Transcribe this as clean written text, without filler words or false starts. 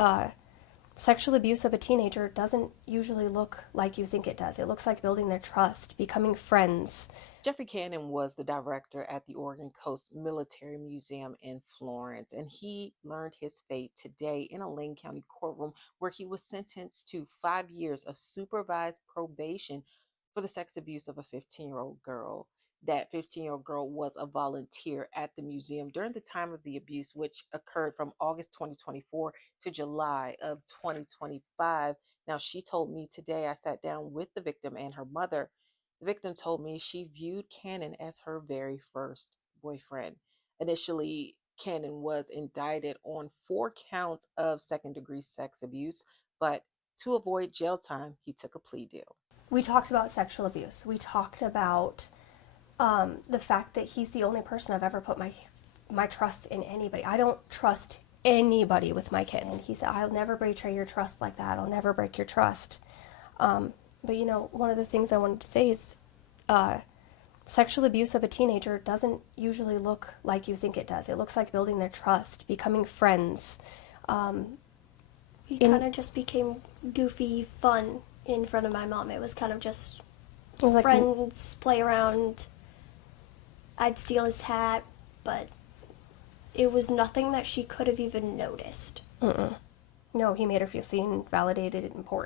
Sexual abuse of a teenager doesn't usually look like you think it does. It looks like building their trust, becoming friends. Jeffrey Cannon was the director at the Oregon Coast Military Museum in Florence, and he learned his fate today in a Lane County courtroom where he was sentenced to 5 years of supervised probation for the sex abuse of a 15-year-old girl. That 15-year-old girl was a volunteer at the museum during the time of the abuse, which occurred from August 2024 to July of 2025. Now, she told me today, I sat down with the victim and her mother. The victim told me she viewed Cannon as her very first boyfriend. Initially, Cannon was indicted on 4 counts of second-degree sex abuse, but to avoid jail time, he took a plea deal. We talked about sexual abuse. We talked about the fact that he's the only person I've ever put my trust in anybody. I don't trust anybody with my kids. And he said, I'll never betray your trust like that. I'll never break your trust. But you know, one of the things I wanted to say is sexual abuse of a teenager doesn't usually look like you think it does. It looks like building their trust, becoming friends. We kind of just became goofy fun in front of my mom. It was kind of just It was like friends, play around. I'd steal his hat, but it was nothing that she could have even noticed. no, he made her feel seen, validated, and important.